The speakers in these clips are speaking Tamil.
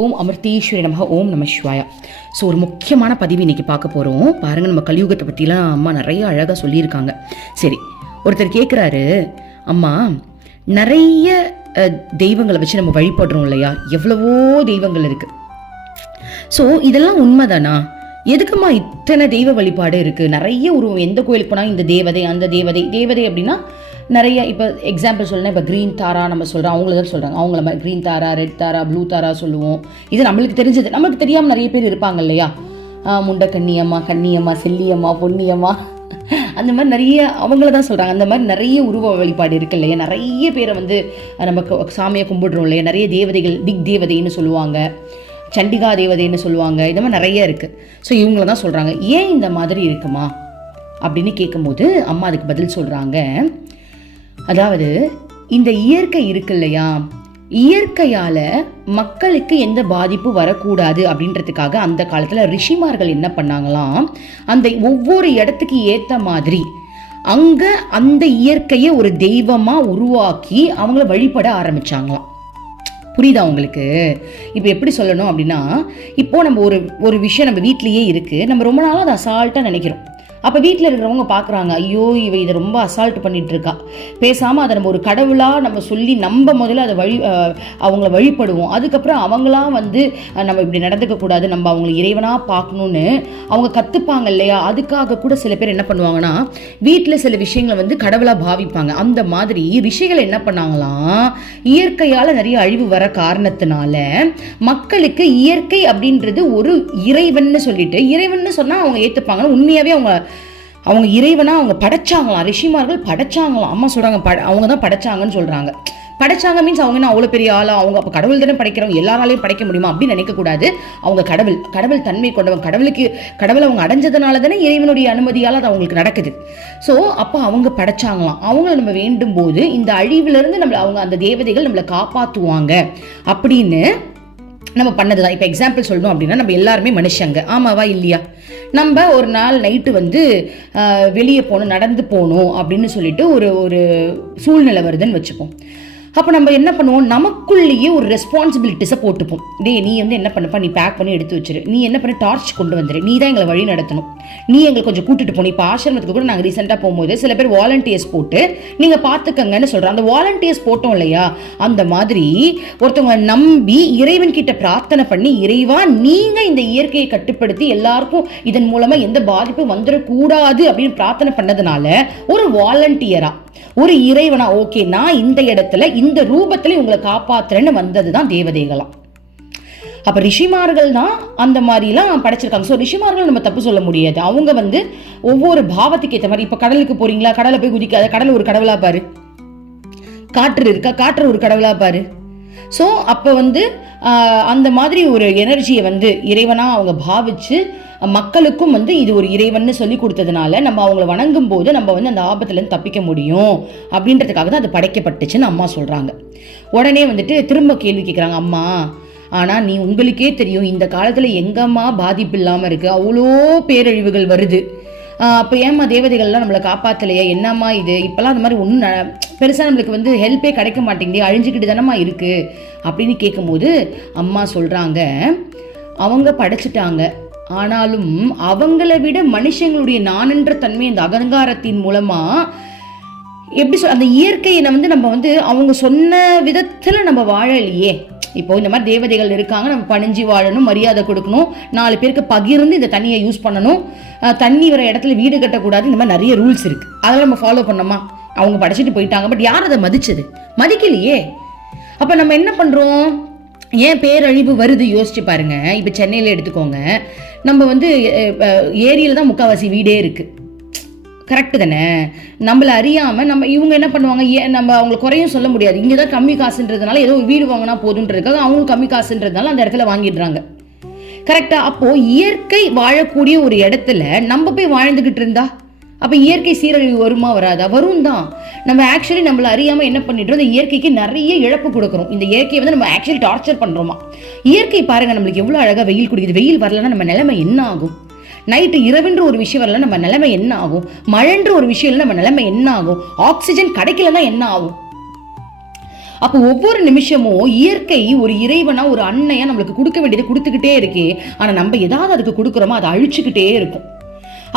ஓம் அமிர்தீஸ்வரி நமக ஓம் நம சிவாயா. ஸோ ஒரு முக்கியமான பதிவு இன்னைக்கு பார்க்க போகிறோம் பாருங்க நம்ம கலியுகத்தை பற்றிலாம் அம்மா நிறைய அழகாக சொல்லியிருக்காங்க. சரி ஒருத்தர் கேட்குறாரு அம்மா நிறைய தெய்வங்களை வச்சு நம்ம வழிபடுறோம் இல்லையா? எவ்வளவோ தெய்வங்கள் இருக்கு. ஸோ இதெல்லாம் உண்மைதானா? எதுக்குமா இத்தனை தெய்வ வழிபாடு இருக்கு? நிறைய உருவம் எந்த கோயிலுக்கு போனால் இந்த தேவதை அந்த தேவதை தேவதை அப்படின்னா நிறைய இப்போ எக்ஸாம்பிள் சொல்லணும் இப்போ க்ரீன் தாரா நம்ம சொல்கிறோம் அவங்கள தான் சொல்கிறாங்க அவங்கள மாதிரி க்ரீன் தாரா ரெட் தாரா ப்ளூ தாரா சொல்லுவோம். இது நம்மளுக்கு தெரிஞ்சது. நமக்கு தெரியாமல் நிறைய பேர் இருப்பாங்க இல்லையா? முண்டை கண்ணியம்மா கண்ணியம்மா செல்லியம்மா பொன்னியம்மா. அந்த மாதிரி நிறைய அவங்கள தான் சொல்கிறாங்க அந்த மாதிரி நிறைய உருவ வழிபாடு இருக்கு இல்லையா? நிறைய பேரை வந்து நம்ம கு- சாமியை கும்பிடுறோம் இல்லையா? நிறைய தேவதைகள் திக் தேவதைன்னு சொல்லுவாங்க. சண்டிகா தேவதைன்னு சொல்லுவாங்க. இந்த மாதிரி நிறைய இருக்குது ஸோ இவங்கள தான் சொல்கிறாங்க ஏன் இந்த மாதிரி இருக்குமா? அப்படின்னு கேட்கும்போது அம்மா அதுக்கு பதில் சொல்கிறாங்க அதாவது இந்த இயற்கை இருக்கு இல்லையா? இயற்கையால் மக்களுக்கு எந்த பாதிப்பு வரக்கூடாது அப்படின்றதுக்காக அந்த காலத்தில் ரிஷிமார்கள் என்ன பண்ணாங்களாம்? அந்த ஒவ்வொரு இடத்துக்கு ஏற்ற மாதிரி அங்கே அந்த இயற்கையை ஒரு தெய்வமாக உருவாக்கி அவங்கள வழிபட ஆரம்பிச்சாங்களாம். புரியுதா உங்களுக்கு? இப்போ எப்படி சொல்லணும் அப்படின்னா இப்போ நம்ம ஒரு ஒரு விஷயம் நம்ம வீட்லேயே இருக்குது நம்ம ரொம்ப நாளாக அதை அசால்ட்டாக நினைக்கிறோம். அப்போ வீட்டில் இருக்கிறவங்க பார்க்குறாங்க ஐயோ இவ இதை ரொம்ப அசால்ட் பண்ணிட்டு இருக்கா பேசாமல் அதை நம்ம ஒரு கடவுளாக நம்ம சொல்லி நம்ம முதல்ல அதை வழி அவங்கள வழிபடுவோம். அதுக்கப்புறம் அவங்களா வந்து நம்ம இப்படி நடந்துக்க கூடாது நம்ம அவங்களை இறைவனாக பார்க்கணுன்னு அவங்க கற்றுப்பாங்க இல்லையா? அதுக்காக கூட சில பேர் என்ன பண்ணுவாங்கன்னா வீட்டில் சில விஷயங்களை வந்து கடவுளாக பாவிப்பாங்க. அந்த மாதிரி ரிஷிகள் என்ன பண்ணாங்களாம் இயற்கையால் நிறைய அழிவு வர காரணத்தினால மக்களுக்கு இயற்கை அப்படின்றது ஒரு இறைவன்னு சொல்லிட்டு இறைவன்னு சொன்னால் அவங்க ஏற்றுப்பாங்க உண்மையாகவே அவங்க அவங்க இறைவனா அவங்க படைச்சாங்களாம். ரிஷிமார்கள் படைச்சாங்களாம். அம்மா சொல்கிறாங்க பட அவங்க தான் படைச்சாங்கன்னு சொல்கிறாங்க படைச்சாங்க மீன்ஸ் அவங்க என்ன அவ்வளோ பெரிய ஆளா? அவங்க அப்போ கடவுள் தானே படைக்கிறவங்க எல்லாராலையும் படைக்க முடியுமா? அப்படின்னு நினைக்கக்கூடாது அவங்க கடவுள் கடவுள் தன்மை கொண்டவங்க கடவுளுக்கு கடவுள் அவங்க அடைஞ்சதுனால தானே இறைவனுடைய அனுமதியால் அது அவங்களுக்கு நடக்குது. ஸோ அப்போ அவங்க படைச்சாங்களாம். அவங்கள நம்ம வேண்டும் போது இந்த அழிவிலிருந்து நம்மளை அவங்க அந்த தேவதைகள் நம்மளை காப்பாற்றுவாங்க அப்படின்னு நம்ம பண்ணது தான் இப்போ எக்ஸாம்பிள் சொல்லணும் அப்படின்னா நம்ம எல்லாருமே மனுஷங்க. ஆமாவா இல்லையா? நம்ம ஒரு நாள் நைட்டு வந்து வெளியே போகணும் நடந்து போகணும் அப்படின்னு சொல்லிட்டு ஒரு ஒரு சூழ்நிலை வருதுன்னு வச்சுப்போம். அப்போ நம்ம என்ன பண்ணுவோம்? நமக்குள்ளேயே ஒரு ரெஸ்பான்சிபிலிட்டிஸை போட்டுப்போம். டே நீ வந்து என்ன பண்ணப்பா? நீ பேக் பண்ணி எடுத்து வச்சிரு. நீ என்ன பண்ணி? டார்ச் கொண்டு வந்துரு. நீ தான் எங்களை வழி நடத்தணும். நீ எங்களை கொஞ்சம் கூட்டிட்டு போகணும் இப்போ ஆசிரமத்துக்கு கூட நாங்கள் ரீசெண்டாக போகும்போது சில பேர் வாலண்டியர்ஸ் போட்டு நீங்கள் பார்த்துக்கங்கன்னு சொல்கிறோம் அந்த வாலண்டியர்ஸ் போட்டோம் இல்லையா? அந்த மாதிரி ஒருத்தவங்க நம்பி இறைவன் கிட்ட பிரார்த்தனை பண்ணி இறைவா நீங்கள் இந்த இயற்கையை கட்டுப்படுத்தி எல்லாருக்கும் இதன் மூலமாக எந்த பாதிப்பும் வந்துடக்கூடாது அப்படின்னு பிரார்த்தனை பண்ணதுனால ஒரு வாலண்டியரா ஒரு இறைவனா ஓகே நான் இந்த இடத்துல இந்த ரூபத்தில் உங்களை காப்பாத்துறேன்னு வந்தது தான் தேவதைகளாம் அப்போ ரிஷிமார்கள் தான் அந்த மாதிரிலாம் படைச்சிருக்காங்க. ஸோ ரிஷிமார்கள் நம்ம தப்பு சொல்ல முடியாது. அவங்க வந்து ஒவ்வொரு பாவத்துக்கு ஏற்ற மாதிரி இப்போ கடலுக்கு போறீங்களா? கடலை போய் குதிக்காத கடல் ஒரு கடவுளா பாரு. காற்று இருக்கா? காற்று ஒரு கடவுளா பாரு. ஸோ அப்போ வந்து அந்த மாதிரி ஒரு எனர்ஜியை வந்து இறைவனாக அவங்க பாவிச்சு மக்களுக்கும் வந்து இது ஒரு இறைவன்னு சொல்லி கொடுத்ததுனால நம்ம அவங்கள வணங்கும் போது நம்ம வந்து அந்த ஆபத்துலேருந்து தப்பிக்க முடியும் அப்படின்றதுக்காக தான் அது படைக்கப்பட்டுச்சுன்னு அம்மா சொல்கிறாங்க உடனே வந்துட்டு திரும்ப கேள்வி கேட்குறாங்க அம்மா ஆனால் நீ உங்களுக்கே தெரியும் இந்த காலத்தில் எங்கம்மா பாதிப்பு இல்லாமல் இருக்குது அவ்வளோ பேரழிவுகள் வருது. அப்போ ஏம்மா தேவதைகள்லாம் நம்மளை காப்பாற்றலையா என்னம்மா இது? இப்போல்லாம் அந்த மாதிரி ஒன்றும் பெருசாக நம்மளுக்கு வந்து ஹெல்ப்பே கிடைக்க மாட்டேங்குது அழிஞ்சுக்கிட்டு தானம்மா இருக்குது அப்படின்னு கேட்கும்போது அம்மா சொல்கிறாங்க அவங்க படைச்சிட்டாங்க. ஆனாலும் அவங்கள விட மனுஷங்களுடைய நானென்ற தன்மை அந்த அகங்காரத்தின் மூலமாக எப்படி சொல் அந்த இயற்கையை வந்து நம்ம வந்து அவங்க சொன்ன விதத்தில் நம்ம வாழலையே. இப்போ இந்த மாதிரி தேவதைகள் இருக்காங்க நம்ம பணிஞ்சு வாழணும் மரியாதை கொடுக்கணும் நாலு பேருக்கு பகிர்ந்து இந்த தண்ணியை யூஸ் பண்ணணும். தண்ணி வர இடத்துல வீடு கட்டக்கூடாது இந்த மாதிரி நிறைய ரூல்ஸ் இருக்கு. அதெல்லாம் நம்ம ஃபாலோ பண்ணோமா? அவங்க படைச்சிட்டு போயிட்டாங்க பட் யார் அதை மதிச்சது? மதிக்கலையே. அப்போ நம்ம என்ன பண்ணுறோம் ஏன் பேரழிவு வருது? யோசிச்சு பாருங்க. இப்போ சென்னையில் எடுத்துக்கோங்க. நம்ம வந்து ஏரியில் தான் முக்கால்வாசி வீடே இருக்குது கரெக்டு தானே? நம்மள அறியாமல் நம்ம இவங்க என்ன பண்ணுவாங்க? ஏன் நம்ம அவங்கள குறையும் சொல்ல முடியாது. இங்கே தான் கம்மி காசுன்றதுனால ஏதோ வீடு வாங்கினா போதுன்றதுக்காக அவங்களும் கம்மி காசுன்றதுனால அந்த இடத்துல வாங்கிடுறாங்க. கரெக்டாக அப்போது இயற்கை வாழக்கூடிய ஒரு இடத்துல நம்ம போய் வாழ்ந்துக்கிட்டு இருந்தா? அப்போ இயற்கை சீரழிவு வருமா வராதா? வரும் தான். நம்ம ஆக்சுவலி நம்மளை அறியாமல் என்ன பண்ணிடுறோம் இந்த இயற்கைக்கு நிறைய இழப்பு கொடுக்குறோம். இந்த இயற்கையை வந்து நம்ம ஆக்சுவலி டார்ச்சர் பண்ணுறோமா இயற்கை பாருங்கள் நம்மளுக்கு எவ்வளோ அழகாக வெயில் குடிக்குது. வெயில் வரலன்னா நம்ம நிலைமை என்ன ஆகும்? நைட்டு இரவுன்ற ஒரு விஷயம் வரல நம்ம நிலைமை என்ன ஆகும்? மழைன்ற ஒரு விஷயம் இல்லை நம்ம நிலைமை என்ன ஆகும்? ஆக்சிஜன் கிடைக்கலன்னா என்ன ஆகும்? அப்போ ஒவ்வொரு நிமிஷமும் இயற்கை ஒரு இறைவனா ஒரு அன்னையா நம்மளுக்கு கொடுக்க வேண்டியது கொடுத்துக்கிட்டே இருக்கே. ஆனால் நம்ம ஏதாவது அதுக்கு கொடுக்குறோமோ அதை அழிச்சுக்கிட்டே இருக்கும்.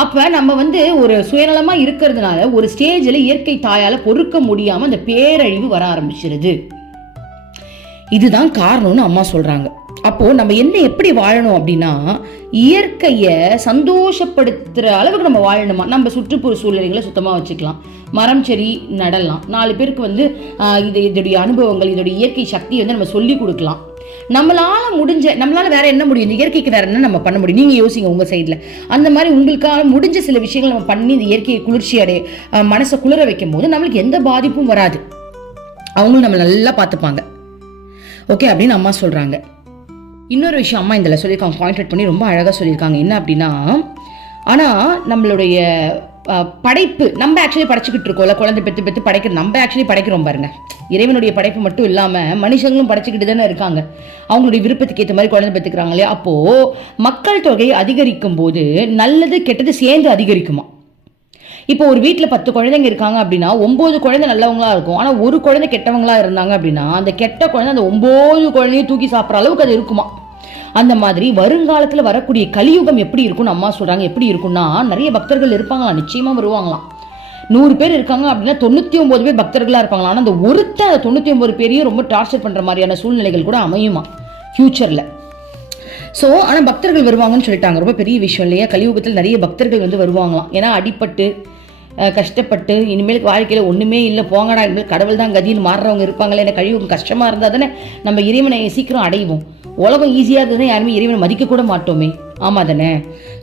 அப்போ நம்ம வந்து ஒரு சுயநலமாக இருக்கிறதுனால ஒரு ஸ்டேஜில் இயற்கை தாயால் பொறுக்க முடியாமல் அந்த பேரழிவு வர ஆரம்பிச்சிருது. இதுதான் காரணம்னு அம்மா சொல்கிறாங்க அப்போது நம்ம என்ன எப்படி வாழணும் அப்படின்னா இயற்கையை சந்தோஷப்படுத்துகிற அளவுக்கு நம்ம வாழணுமா? நம்ம சுற்றுப்புற சூழ்நிலைகளை சுத்தமாக வச்சுக்கலாம். மரம் செடி நடலாம். நாலு பேருக்கு வந்து இது இதோடைய அனுபவங்கள் இதோடைய இயற்கை சக்தியை வந்து நம்ம சொல்லி கொடுக்கலாம். நம்மளால முடிஞ்ச நம்மளால வேற என்ன முடியும்? இந்த இயற்கைக்கு வேற என்ன நம்ம பண்ண முடியும்? நீங்க யோசிங்க உங்க சைடுல அந்த மாதிரி உங்களுக்காக முடிஞ்ச சில விஷயங்கள் நம்ம பண்ணி இந்த இயற்கையை குளிர்ச்சி அடைய மனசை குளிர வைக்கும் போது நம்மளுக்கு எந்த பாதிப்பும் வராது. அவங்களும் நம்ம நல்லா பார்த்துப்பாங்க. ஓகே அப்படின்னு அம்மா சொல்றாங்க. இன்னொரு விஷயம் அம்மா இதில் சொல்லியிருக்காங்க பாயிண்ட் பண்ணி ரொம்ப அழகாக சொல்லியிருக்காங்க. என்ன அப்படின்னா ஆனால் நம்மளுடைய படைப்பு. நம்ம ஆக்சுவலி படைச்சிக்கிட்டு இருக்கோம்ல குழந்தை பெற்று பெற்று படைக்கிற நம்ம ஆக்சுவலி படைக்கிறோம் பாருங்க. இறைவனுடைய படைப்பு மட்டும் இல்லாமல் மனுஷங்களும் படைச்சிக்கிட்டு தானே இருக்காங்க. அவங்களுடைய விருப்பத்துக்கு ஏற்ற மாதிரி குழந்தை பெற்றுக்கிறாங்க இல்லையா? அப்போது மக்கள் தொகை அதிகரிக்கும் போது நல்லது கெட்டது சேர்ந்து அதிகரிக்குமா? இப்போ ஒரு வீட்டில் பத்து குழந்தைங்க இருக்காங்க அப்படின்னா ஒம்பது குழந்தை நல்லவங்களா இருக்கும். ஆனால் ஒரு குழந்தை கெட்டவங்களா இருந்தாங்க அப்படின்னா அந்த கெட்ட குழந்தை அந்த ஒம்பது குழந்தையும் தூக்கி சாப்பிட்ற அளவுக்கு அது இருக்குமா? அந்த மாதிரி வருங்காலத்தில் வரக்கூடிய கலியுகம் எப்படி இருக்கும்னு அம்மா சொல்கிறாங்க எப்படி இருக்கும்னா நிறைய பக்தர்கள் இருப்பாங்களாம். நிச்சயமாக வருவாங்களாம். நூறு பேர் இருக்காங்க அப்படின்னா தொண்ணூற்றி ஒம்பது பேர் பக்தர்களாக இருப்பாங்களாம். ஆனால் அந்த ஒருத்தர் அந்த தொண்ணூற்றி ஒம்பது பேரையும் ரொம்ப டார்ச்சர் பண்ணுற மாதிரியான சூழ்நிலைகள் கூட அமையுமா? ஃப்யூச்சரில் ஸோ ஆனால் பக்தர்கள் வருவாங்கன்னு சொல்லிட்டாங்க. ரொம்ப பெரிய விஷயம் இல்லையா? கலியுகத்தில் நிறைய பக்தர்கள் வந்து வருவாங்களாம். ஏன்னா அடிப்பட்டு கஷ்டப்பட்டு இனிமேல் வாழ்க்கையில் ஒன்றுமே இல்லை போங்கடா இனிமேல் கடவுள் தான் கதின்னு மாறுறவங்க இருப்பாங்களே எனக்கு கலியுகம் கஷ்டமாக இருந்தால் தானே நம்ம இறைவனை சீக்கிரம் அடைவோம். உலகம் ஈஸியாக இருந்ததுன்னா யாருமே இறைவனை மதிக்க கூட மாட்டோமே. ஆமாம் தானே?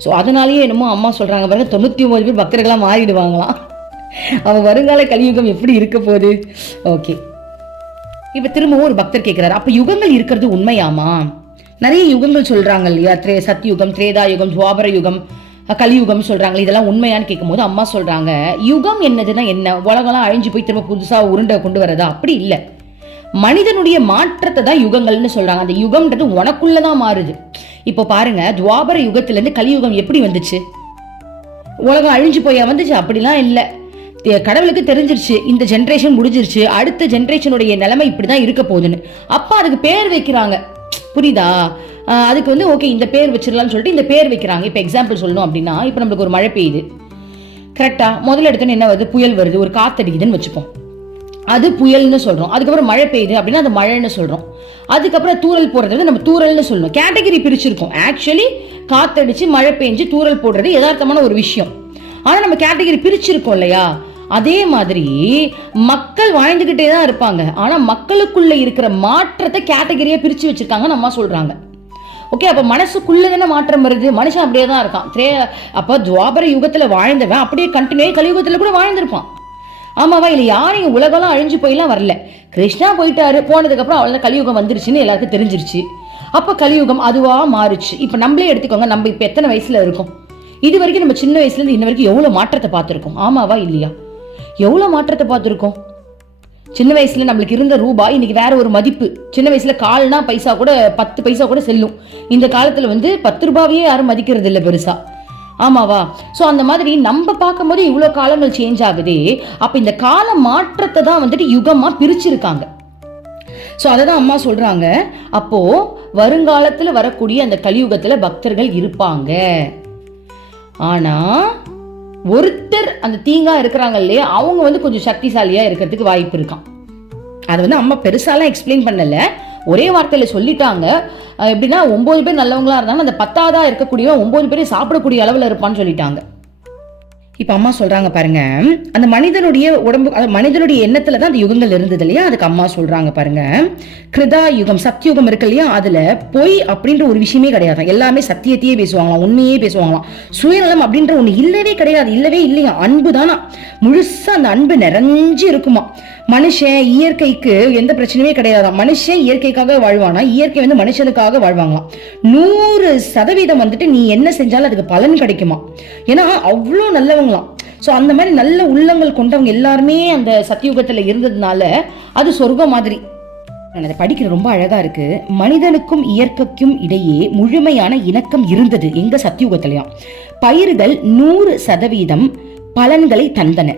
ஸோ அதனாலேயே என்னமோ அம்மா சொல்கிறாங்க பாருங்க தொண்ணூற்றி ஒம்பது பேர் பக்தர்களாக மாறிடுவாங்களாம். அவன் வருங்கால கலியுகம் எப்படி இருக்க போகுது? ஓகே இப்போ திரும்பவும் ஒரு பக்தர் கேட்குறாரு அப்போ யுகங்கள் இருக்கிறது உண்மையாமா? நிறைய யுகங்கள் சொல்கிறாங்க இல்லையா? திரே சத்யுகம் திரேதா யுகம் துவாபர யுகம் கலியுகம் சொல்றாங்க இதெல்லாம் உண்மையான்னு கேட்கும்போது அம்மா சொல்றாங்க யுகம் என்னதுன்னா என்ன? உலகம்லாம் அழிஞ்சு போய் திரும்ப புதுசா உருண்டை கொண்டு வரதா? அப்படி இல்லை. மனிதனுடைய மாற்றத்தை தான் யுகங்கள்னு சொல்றாங்க. அந்த யுகம்ன்றது உனக்குள்ளதான் மாறுது. இப்போ பாருங்க துவாபர யுகத்திலேருந்து கலியுகம் எப்படி வந்துச்சு? உலகம் அழிஞ்சு போய் வந்துச்சு? அப்படிலாம் இல்லை. கடவுளுக்கு தெரிஞ்சிருச்சு. இந்த ஜென்ரேஷன் முடிஞ்சிருச்சு. அடுத்த ஜென்ரேஷனுடைய நிலைமை இப்படிதான் இருக்க போகுதுன்னு. அப்ப அதுக்கு பேர் வைக்கிறாங்க. புரியுதா? அதுக்கு வந்து ஓகே இந்த பேர் வச்சிடலாம்னு சொல்லிட்டு இந்த பேர் வைக்கிறாங்க. இப்போ எக்ஸாம்பிள் சொல்லணும் அப்படின்னா இப்போ நம்மளுக்கு ஒரு மழை பெய்யுது. கரெக்டாக முதல்ல எடுத்தோன்னு என்ன வருது? புயல் வருது. ஒரு காத்தடிக்குதுன்னு வச்சுப்போம். அது புயல்னு சொல்கிறோம் அதுக்கப்புறம் மழை பெய்யுது அப்படின்னா அது மழைன்னு சொல்கிறோம் அதுக்கப்புறம் தூரல் போடுறது வந்து நம்ம தூரல்னு சொல்லணும் கேட்டகரி பிரிச்சிருக்கோம். ஆக்சுவலி காத்தடிச்சு மழை பெஞ்சு தூறல் போடுறது யதார்த்தமான ஒரு விஷயம். ஆனால் நம்ம கேட்டகரி பிரிச்சிருக்கோம் இல்லையா? அதே மாதிரி மக்கள் வாழ்ந்துக்கிட்டே தான் இருப்பாங்க. ஆனால் மக்களுக்குள்ள இருக்கிற மாற்றத்தை கேட்டகரியாக பிரித்து வச்சுருக்காங்கன்னு அம்மா சொல்கிறாங்க ஓகே அப்போ மனசுக்குள்ளே தானே மாற்றம் வருது? மனுஷன் அப்படியே தான் இருக்கான். திரே அப்போ துவாபர யுகத்தில் வாழ்ந்தவன் அப்படியே கண்டினியூ கலியுகத்தில் கூட வாழ்ந்திருப்பான். ஆமாவா இல்லை யாரையும் உலகெல்லாம் அழிஞ்சு போயெல்லாம் வரல. கிருஷ்ணா போயிட்டாரு. போனதுக்கப்புறம் அவ்வளோ கலியுகம் வந்துருச்சுன்னு எல்லாருக்கும் தெரிஞ்சிருச்சு. அப்போ கலியுகம் அதுவாக மாறுச்சு. இப்போ நம்மளே எடுத்துக்கோங்க நம்ம இப்போ எத்தனை வயசில் இருக்கோம்? இது வரைக்கும் நம்ம சின்ன வயசுலேருந்து இன்ன வரைக்கும் எவ்வளோ மாற்றத்தை பார்த்துருக்கோம்? ஆமாவா இல்லையா? எவ்வளோ மாற்றத்தை பார்த்துருக்கோம்? சின்ன வயசுல நம்மளுக்கு இருந்த ரூபாய் இன்னைக்கு வேற ஒரு மதிப்பு. சின்ன வயசுல கால்னா பைசா கூட பத்து பைசா கூட செல்லும். இந்த காலத்துல வந்து பத்து ரூபாவையே யாரும் மதிக்கிறது இல்லை பெருசா. ஆமாவா? ஸோ அந்த மாதிரி நம்ம பார்க்கும்போது இவ்வளோ காலங்கள் சேஞ்ச் ஆகுதே. அப்போ இந்த கால மாற்றத்தை தான் வந்துட்டு யுகமாக பிரிச்சிருக்காங்க. ஸோ அதை தான் அம்மா சொல்கிறாங்க அப்போது வருங்காலத்தில் வரக்கூடிய அந்த கலியுகத்தில் பக்தர்கள் இருப்பாங்க. ஆனால் ஒருத்தர் அந்த தீங்கா இருக்கிறாங்க இல்லையா அவங்க வந்து கொஞ்சம் சக்திசாலியாக இருக்கிறதுக்கு வாய்ப்பு இருக்கான் அதை வந்து அம்மா பெருசாலாம் எக்ஸ்பிளைன் பண்ணல. ஒரே வார்த்தையில சொல்லிட்டாங்க. எப்படின்னா ஒன்பது பேர் நல்லவங்களா இருந்தாலும் அந்த பத்தாவதா இருக்கக்கூடிய ஒன்பது பேரையும் சாப்பிடக்கூடிய அளவில் இருப்பான்னு சொல்லிட்டாங்க. இப்போ அம்மா சொல்கிறாங்க பாருங்க அந்த மனிதனுடைய உடம்பு அந்த மனிதனுடைய எண்ணத்தில் தான் அந்த யுகங்கள் இருந்தது இல்லையா? அதுக்கு அம்மா சொல்கிறாங்க பாருங்க. கிருதா யுகம் சத்தியுகம் இருக்கு இல்லையா? அதில் பொய் அப்படின்ற ஒரு விஷயமே கிடையாது எல்லாமே சத்தியத்தையே பேசுவாங்களாம் உண்மையே பேசுவாங்களாம். சுயநலம் அப்படின்ற ஒன்று இல்லவே கிடையாது இல்லவே இல்லையா? அன்பு தானா முழுசாக அந்த அன்பு நிறைஞ்சு இருக்குமா? மனுஷன் இயற்கைக்கு எந்த பிரச்சனையுமே கிடையாது மனுஷன் இயற்கைக்காக வாழ்வானா? இயற்கை வந்து மனுஷனுக்காக வாழ்வாங்களாம். நூறு சதவீதம் வந்துட்டு நீ என்ன செஞ்சாலும் அதுக்கு பலன் கிடைக்குமா? ஏன்னா அவ்வளோ நல்லவங்களாம். ஸோ அந்த மாதிரி நல்ல உள்ளங்கள் கொண்டவங்க எல்லாருமே அந்த சத்தியுகத்தில் இருந்ததுனால அது சொர்க்க மாதிரி. நான் அதை படிக்கிற ரொம்ப அழகா இருக்கு. மனிதனுக்கும் இயற்கைக்கும் இடையே முழுமையான இணக்கம் இருந்தது எங்க சத்தியுகத்திலையும். பயிர்கள் நூறு சதவீதம் பலன்களை தந்தன.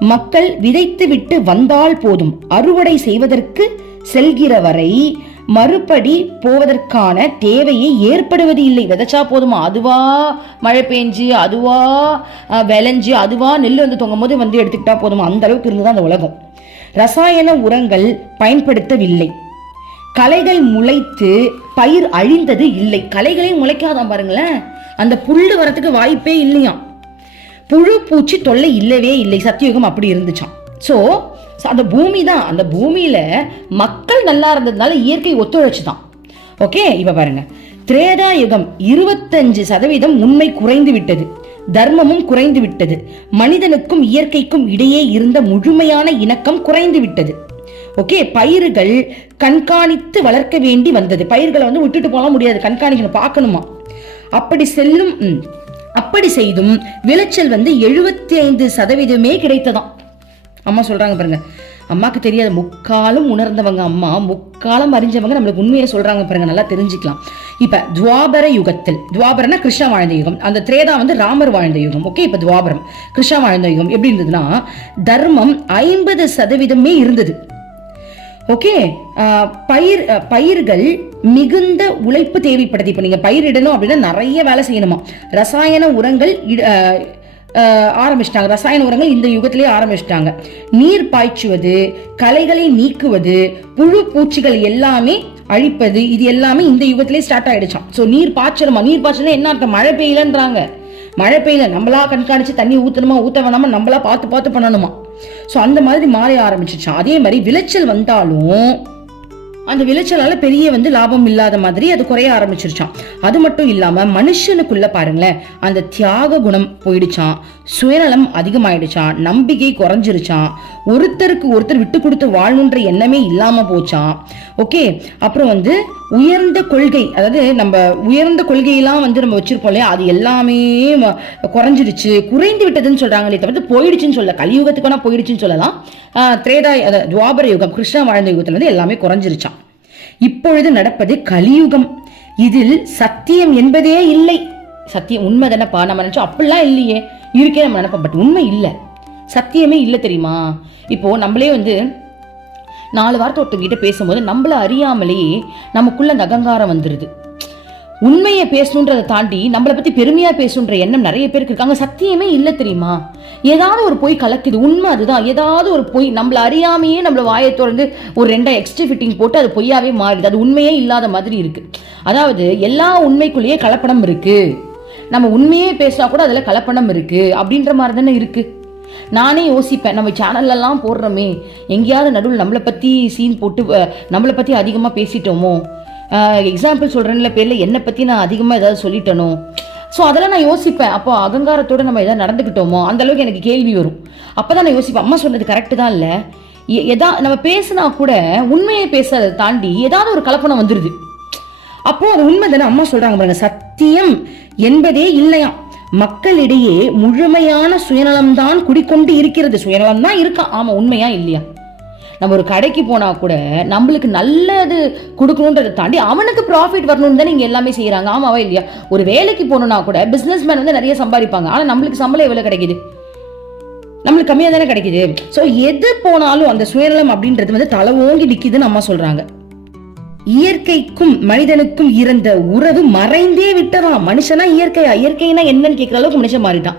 மக்கள் விதைத்துவிட்டு வந்தால் போதும். அறுவடை செய்வதற்கு செல்கிற வரை மறுபடி போவதற்கான தேவையே ஏற்படுவது இல்லை. விதைச்சா போதுமா. அதுவா மழை பெஞ்சு அதுவா விளைஞ்சு அதுவா நெல் வந்து தொங்கும் போது வந்து எடுத்துக்கிட்டா போதுமா. அந்த அளவுக்கு இருந்துதான் அந்த உலகம். ரசாயன உரங்கள் பயன்படுத்தவில்லை. களைகள் முளைத்து பயிர் அழிந்தது இல்லை. களைகளே முளைக்காதான் பாருங்களேன். அந்த புல்லு வரத்துக்கு வாய்ப்பே இல்லையாம். புழு பூச்சி தொல்லை இல்லவே இல்லை. சத்தியுகம் அப்படி இருந்துச்சான் ஸோ அந்த பூமி தான். அந்த பூமியில மக்கள் நல்லா இருந்ததுனால இயற்கை ஒத்துழைச்சு தான் ஓகே இப்போ பாருங்க. திரேதா யுகம் இருபத்தஞ்சு சதவீதம் உண்மை குறைந்து விட்டது. தர்மமும் குறைந்து விட்டது. மனிதனுக்கும் இயற்கைக்கும் இடையே இருந்த முழுமையான இணக்கம் குறைந்து விட்டது. ஓகே பயிர்கள் கண்காணித்து வளர்க்க வேண்டி வந்தது. பயிர்களை வந்து விட்டுட்டு போக முடியாது. கண்காணிக்கணும் பார்க்கணுமா? அப்படி செல்லும் ம், அப்படி செய்தும் விளைச்சல் வந்து எழுபத்தி ஐந்து சதவீதமே கிடைத்ததாம். அம்மா சொல்றாங்க பாருங்க. அம்மாக்கு தெரியாது. முக்காலும் உணர்ந்தவங்க அம்மா முக்காலம் அறிஞ்சவங்க நம்மளுக்கு உண்மையை சொல்றாங்க பாருங்க. நல்லா தெரிஞ்சுக்கலாம். இப்ப துவாபர யுகத்தில் துவாபரனா கிருஷ்ணா வாழ்ந்த யுகம். அந்த திரேதா வந்து ராமர் வாழ்ந்த யுகம். ஓகே இப்ப துவாபரம் கிருஷ்ணா வாழ்ந்த யுகம் எப்படி இருந்ததுன்னா தர்மம் ஐம்பது சதவீதமே இருந்தது. ஓகே பயிர் பயிர்கள் மிகுந்த உழைப்பு தேவைப்படுது. இப்போ நீங்கள் பயிரிடணும் அப்படின்னா நிறைய வேலை செய்யணுமா? ரசாயன உரங்கள் இட- ஆரம்பிச்சிட்டாங்க. ரசாயன உரங்கள் இந்த யுகத்திலே ஆரம்பிச்சிட்டாங்க. நீர் பாய்ச்சுவது களைகளை நீக்குவது புழு பூச்சிகள் எல்லாமே அழிப்பது இது எல்லாமே இந்த யுகத்திலே ஸ்டார்ட் ஆகிடுச்சான் ஸோ நீர் பாய்ச்சணுமா? நீர் பாய்ச்சலாம் என்ன அர்த்தம்? மழை பெய்யலன்றாங்க. மழை பெய்யல. நம்மளா கண்காணிச்சு தண்ணி ஊற்றணுமா ஊற்ற வேணாமா? நம்மளா பார்த்து பார்த்து பண்ணணுமா? ஸோ அந்த மாதிரி மாற ஆரம்பிச்சிச்சான் அதே மாதிரி விளைச்சல் வந்தாலும் அந்த விளைச்சலால பெரிய வந்து லாபம் இல்லாத மாதிரி அது குறைய ஆரம்பிச்சிருச்சான் அது மட்டும் இல்லாம மனுஷனுக்குள்ள பாருங்களேன் அந்த தியாக குணம் போயிடுச்சான் சுயநலம் அதிகமாயிடுச்சான் நம்பிக்கை குறைஞ்சிருச்சான் ஒருத்தருக்கு ஒருத்தர் விட்டு கொடுத்து வாழணுன்ற எண்ணமே இல்லாம போச்சான் ஓகே அப்புறம் வந்து உயர்ந்த கொள்கை அதாவது நம்ம உயர்ந்த கொள்கையெல்லாம் வந்து நம்ம வச்சிருப்போம் இல்லையா? அது எல்லாமே குறைஞ்சிருச்சு குறைந்து விட்டதுன்னு சொல்றாங்களே தவிர்த்து போயிடுச்சுன்னு சொல்ல கலியுகத்துக்கு வேணா போயிடுச்சுன்னு சொல்லலாம். ஆஹ் திரேதா அதாவது துவாபர யுகம் கிருஷ்ணா வாழ்ந்த யுகத்துல வந்து எல்லாமே குறைஞ்சிருச்சான் இப்பொழுது நடப்பது கலியுகம். இதில் சத்தியம் என்பதே இல்லை. சத்தியம் உண்மை தானேப்பா நம்ம நினச்சோம். அப்படிலாம் இல்லையே. இருக்கே நம்ம நினைப்போம். பட் உண்மை இல்லை. சத்தியமே இல்லை தெரியுமா? இப்போது நம்மளே வந்து நாலு வார்த்தை ஒருத்தவங்கிட்ட பேசும்போது நம்மள அறியாமலேயே நமக்குள்ள அந்த அகங்காரம் வந்துடுது உண்மையை பேசணுன்றதை தாண்டி நம்மளை பத்தி பெருமையா பேசணுன்ற எண்ணம் நிறைய பேருக்கு இருக்காங்க சத்தியமே இல்லை தெரியுமா? ஏதாவது ஒரு பொய் கலக்குது. உண்மை அதுதான். ஏதாவது ஒரு பொய் நம்மள அறியாமையே நம்மள வாயை திறந்து ஒரு ரெண்டா எக்ஸ்ட்ரா ஃபிட்டிங் போட்டு அது பொய்யாவே மாறுது. அது உண்மையே இல்லாத மாதிரி இருக்கு. அதாவது எல்லா உண்மைக்குள்ளேயே கலப்படம் இருக்கு. நம்ம உண்மையே பேசினா கூட அதுல கலப்படம் இருக்கு. அப்படின்ற மாதிரி தானே இருக்கு. நானே யோசிப்பேன். நம்ம சேனல்லலாம் போடுறோமே. எங்கேயாவது நடுவில் நம்மளை பற்றி சீன் போட்டு நம்மளை பற்றி அதிகமாக பேசிட்டோமோ? எக்ஸாம்பிள் சொல்கிறேன்ல பேரில் என்னை பற்றி நான் அதிகமாக ஏதாவது சொல்லிட்டனோ? ஸோ அதெல்லாம் நான் யோசிப்பேன். அப்போ அகங்காரத்தோட நம்ம எதாவது நடந்துக்கிட்டோமோ அந்த அளவுக்கு எனக்கு கேள்வி வரும். அப்போ தான் நான் யோசிப்பேன். அம்மா சொன்னது கரெக்டு தான் இல்லை எதா நம்ம பேசுனா கூட உண்மையை பேசுறதை தாண்டி ஏதாவது ஒரு கலப்பனை வந்துடுது அப்போ அது உண்மை தானே? அம்மா சொல்றாங்க பாருங்க சத்தியம் என்பதே இல்லையாம். மக்களிடையே முழுமையான சுயநலம் தான் குடிக்கொண்டு இருக்கிறது. சுயநலம் தான் இருக்கா? ஆமாம் உண்மையா இல்லையா? நம்ம ஒரு கடைக்கு போனால் கூட நம்மளுக்கு நல்லது கொடுக்கணுன்றதை தாண்டி அவனுக்கு ப்ராஃபிட் வரணும்னு தான் நீங்கள் எல்லாமே செய்கிறாங்க ஆமாவா இல்லையா? ஒரு வேலைக்கு போகணுன்னா கூட பிஸ்னஸ் மேன் வந்து நிறைய சம்பாதிப்பாங்க. ஆனால் நம்மளுக்கு சம்பளம் எவ்வளோ கிடைக்குது? நம்மளுக்கு கம்மியாக தானே கிடைக்குது? ஸோ எது போனாலும் அந்த சுயநலம் அப்படின்றது வந்து தலை ஓங்கி நிற்கிதுன்னு அம்மா சொல்கிறாங்க இயற்கைக்கும் மனிதனுக்கும் இருந்த உறவு மறைந்தே விட்டதான் மனுஷனா இயற்கையா? இயற்கைனா என்னன்னு கேட்குற அளவுக்கு மனுஷன் மாறிட்டான்.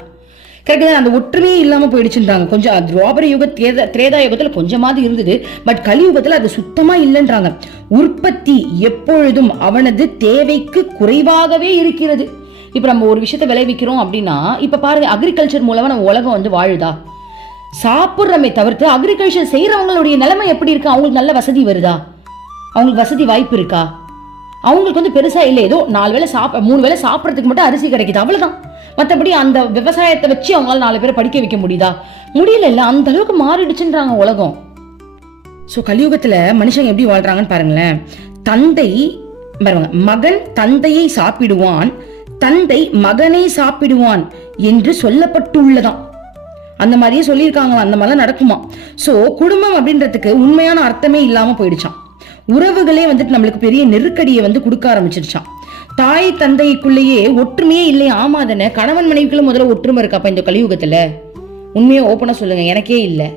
கரெக்டாக அந்த ஒற்றுமையே இல்லாமல் போயிடுச்சுன்றாங்க. கொஞ்சம் துவாபர யுக திரேதா திரேதா யுகத்தில் கொஞ்சமாவது இருந்தது. பட் கலியுகத்தில் அது சுத்தமாக இல்லைன்றாங்க. உற்பத்தி எப்பொழுதும் அவனது தேவைக்கு குறைவாகவே இருக்கிறது. இப்போ நம்ம ஒரு விஷயத்தை விளைவிக்கிறோம் அப்படின்னா இப்போ பாருங்க அக்ரிகல்ச்சர் மூலமாக நம்ம உலகம் வந்து வாழுதா? சாப்பிட்றமே தவிர்த்து அக்ரிகல்ச்சர் செய்கிறவங்களுடைய நிலைமை எப்படி இருக்கு? அவங்களுக்கு நல்ல வசதி வருதா? அவங்களுக்கு வசதி வாய்ப்பு இருக்கா? அவங்களுக்கு வந்து பெருசாக இல்லை. ஏதோ நாலு வேளை சாப்ப மூணு வேளை சாப்பிட்றதுக்கு மட்டும் அரிசி கிடைக்குது. அவ்வளோதான் மற்றபடி அந்த விவசாயத்தை வச்சு அவங்களால நாலு பேரை படிக்க வைக்க முடியுதா? முடியல இல்ல அந்த அளவுக்கு மாறிடுச்சுன்றாங்க உலகம். ஸோ கலியுகத்துல மனுஷங்க எப்படி வாழ்றாங்கன்னு பாருங்களேன். தந்தை பாருங்க மகன் தந்தையை சாப்பிடுவான் தந்தை மகனை சாப்பிடுவான் என்று சொல்லப்பட்டுள்ளதான் அந்த மாதிரியே சொல்லியிருக்காங்களாம் அந்த மாதிரிலாம் நடக்குமா? ஸோ குடும்பம் அப்படின்றதுக்கு உண்மையான அர்த்தமே இல்லாமல் போயிடுச்சான் உறவுகளே வந்துட்டு நம்மளுக்கு பெரிய நெருக்கடியை வந்து கொடுக்க ஆரம்பிச்சிருச்சான் தாய் தந்தைக்குள்ளேயே ஒற்றுமையே இல்லையா ஆமா தானே? கணவன் மனைவிக்குள்ள முதல்ல ஒற்றுமை இருக்காப்பா இந்த கலியுகத்துல. உண்மையை ஓப்பனா சொல்லுங்க எனக்கே இல்லை.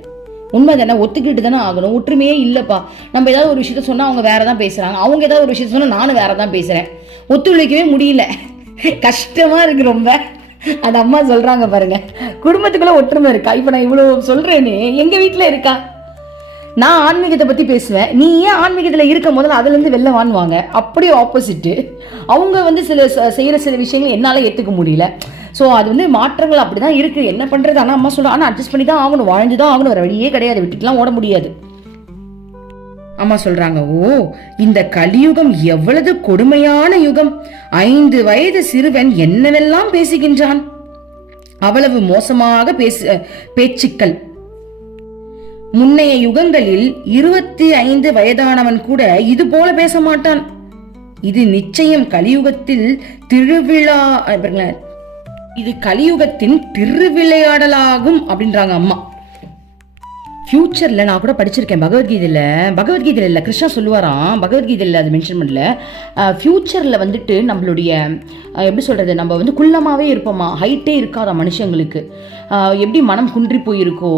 உண்மை தானே? ஒத்துக்கிட்டு தானே ஆகணும். ஒற்றுமையே இல்லைப்பா. நம்ம ஏதாவது ஒரு விஷயத்த சொன்னால் அவங்க வேற தான் பேசுகிறாங்க அவங்க ஏதாவது ஒரு விஷயத்த சொன்னால் நானும் வேற தான் பேசுகிறேன் ஒத்துழைக்கவே முடியல. கஷ்டமாக இருக்கு ரொம்ப. அந்த அம்மா சொல்கிறாங்க பாருங்க. குடும்பத்துக்குள்ள ஒற்றுமை இருக்கா? இப்போ நான் இவ்வளோ சொல்கிறேனே எங்கள் வீட்டில் இருக்கா? நான் ஆன்மீகத்தை பற்றி பேசுவேன். நீ ஏன் ஆன்மீகத்தில் இருக்க முதல்ல அதுலேருந்து வெளில வாங்குவாங்க அப்படியே ஆப்போசிட்டு அவங்க வந்து சில செய்கிற சில விஷயங்கள் என்னால் ஏற்றுக்க முடியல. ஸோ அது வந்து மாற்றங்கள் அப்படி தான் இருக்குது என்ன பண்ணுறது ஆனால் அம்மா சொல்கிறேன் ஆனால் அட்ஜஸ்ட் பண்ணி தான் ஆகணும். வாழ்ந்து தான் ஆகணும். வேறு வழியே கிடையாது. விட்டுட்டுலாம் ஓட முடியாது. அம்மா சொல்றாங்க ஓ இந்த கலியுகம் எவ்வளவு கொடுமையான யுகம். ஐந்து வயது சிறுவன் என்னவெல்லாம் பேசுகின்றான்? அவ்வளவு மோசமாக பேசு பேச்சுக்கள். முன்னைய யுகங்களில் இருபத்தி ஐந்து வயதானவன் கூட இது போல பேச மாட்டான் இது நிச்சயம் கலியுகத்தில் திருவிழா இது கலியுகத்தின் திருவிளையாடலாகும் அப்படின்றாங்க அம்மா. ஃப்யூச்சரில் நான் கூட படிச்சிருக்கேன். பகவத்கீதையில். பகவத்கீதையில் இல்லை கிருஷ்ணா சொல்லுவாராம். பகவத்கீதையில் அது மென்ஷன் பண்ணல. ஃப்யூச்சரில் வந்துட்டு நம்மளுடைய எப்படி சொல்கிறது நம்ம வந்து குள்ளமாகவே இருப்போமா? ஹைட்டே இருக்காதா மனுஷங்களுக்கு? எப்படி மனம் குன்றி போயிருக்கோ?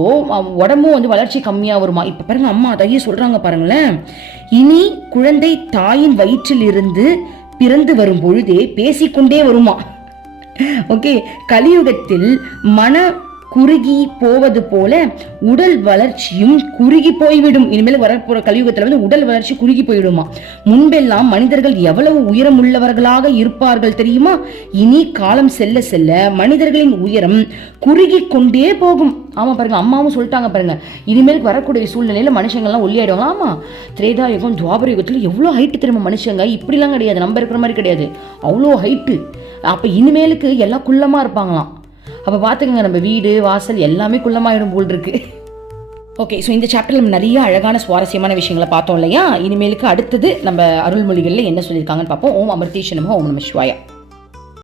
உடம்பும் வந்து வளர்ச்சி கம்மியாக வருமா? இப்போ பாருங்க அம்மா அதையே சொல்கிறாங்க பாருங்களேன். இனி குழந்தை தாயின் வயிற்றில் இருந்து பிறந்து வரும் பொழுதே பேசிக்கொண்டே வருமா? ஓகே கலியுகத்தில் மன குறுகி போவது போல உடல் வளர்ச்சியும் குறுகி போய்விடும். இனிமேல் வரப்போற கலியுகத்தில் வந்து உடல் வளர்ச்சி குறுகி போயிடுமா முன்பெல்லாம் மனிதர்கள் எவ்வளவு உயரம் உள்ளவர்களாக இருப்பார்கள் தெரியுமா? இனி காலம் செல்ல செல்ல மனிதர்களின் உயரம் குறுகி கொண்டே போகும். ஆமா பாருங்க அம்மாவும் சொல்லிட்டாங்க பாருங்க இனிமேல் வரக்கூடிய சூழ்நிலையில மனுஷங்கள்லாம் ஒல்லியாயிடுவாங்க ஆமா திரேதா யுகம் துவாபர எவ்வளோ ஹைட்டு திரும்ப மனுஷங்க? இப்படிலாம் கிடையாது நம்ம இருக்கிற மாதிரி கிடையாது. அவ்வளோ ஹைட்டு அப்போ இனிமேலுக்கு எல்லாம் குள்ளமாக இருப்பாங்களாம். அப்போ பார்த்துக்கோங்க நம்ம வீடு வாசல் எல்லாமே குள்ளமாயிடும் போல் இருக்கு. ஓகே ஸோ இந்த சாப்டரில் நம்ம நிறைய அழகான சுவாரஸ்யமான விஷயங்களை பார்த்தோம் இல்லையா? இனிமேலுக்கு அடுத்தது நம்ம அருள்மொழிகளில் என்ன சொல்லியிருக்காங்கன்னு பார்ப்போம். ஓம் அமிர்தீஷ் நமக ஓம் நம சிவாயா.